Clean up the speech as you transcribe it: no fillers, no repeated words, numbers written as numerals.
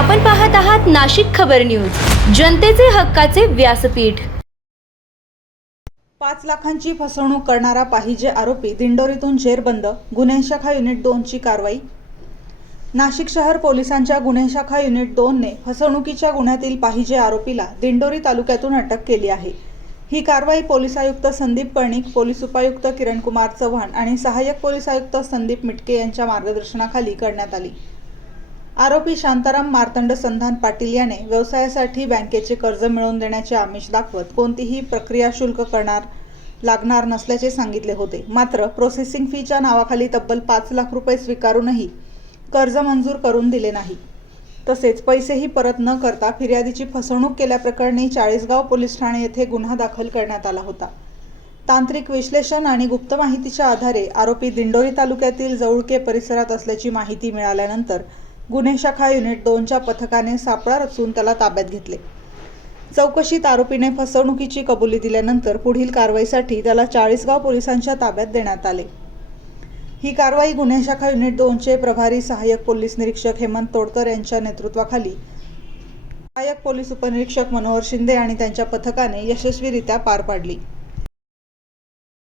आपण पाहत आहात नाशिक खबर न्यूज, जनतेचे हक्काचे व्यासपीठ। 5 लाखांची फसवणूक करणारा पाहिजे आरोपी दिंडोरीतून जेरबंद। गुन्हे शाखा युनिट 2 ची कारवाई। नाशिक शहर पोलिसांच्या गुन्हे शाखा युनिट 2 ने फसवणुकीच्या गुन्ह्यातील पाहिजे आरोपीला दिंडोरी तालुक्यातून अटक केली आहे। ही कारवाई पोलीस आयुक्त संदीप कर्णिक, पोलीस उपायुक्त किरणकुमार चव्हाण आणि सहाय्यक पोलीस आयुक्त संदीप मिटके यांच्या मार्गदर्शनाखाली करण्यात आली। आरोपी शांताराम मार्तंड संधान पाटील याने व्यवसायासाठी बँकेचे कर्ज मिळवून देण्याचे आमिष दाखवत कोणतीही प्रक्रिया शुल्क लागणार नसल्याचे सांगितले होते। मात्र प्रोसेसिंग फीच्या नावाखाली तब्बल 5 लाख रुपये स्वीकारूनही कर्ज मंजूर करून दिले नाही। तसेच पैसेही परत न करता फिर्यादीची फसवणूक केल्याप्रकरणी चाळीसगाव पोलीस ठाणे येथे गुन्हा दाखल करण्यात आला होता। तांत्रिक विश्लेषण आणि गुप्त माहितीच्या आधारे आरोपी दिंडोरी तालुक्यातील जवळके परिसरात असल्याची माहिती मिळाल्यानंतर गुन्हे शाखा युनिट 2 च्या पथकाने सापळा रचून त्याला ताब्यात घेतले। चौकशीत आरोपीने फसवणुकीची कबुली दिल्यानंतर पुढील कारवाईसाठी त्याला चाळीसगाव पोलिसांच्या ताब्यात देण्यात आले। ही कारवाई गुन्हे शाखा युनिट 2 चे प्रभारी सहाय्यक पोलीस निरीक्षक हेमंत तोडकर यांच्या नेतृत्वाखाली सहाय्यक पोलीस उपनिरीक्षक मनोहर शिंदे आणि त्यांच्या पथकाने यशस्वीरित्या पार पाडली।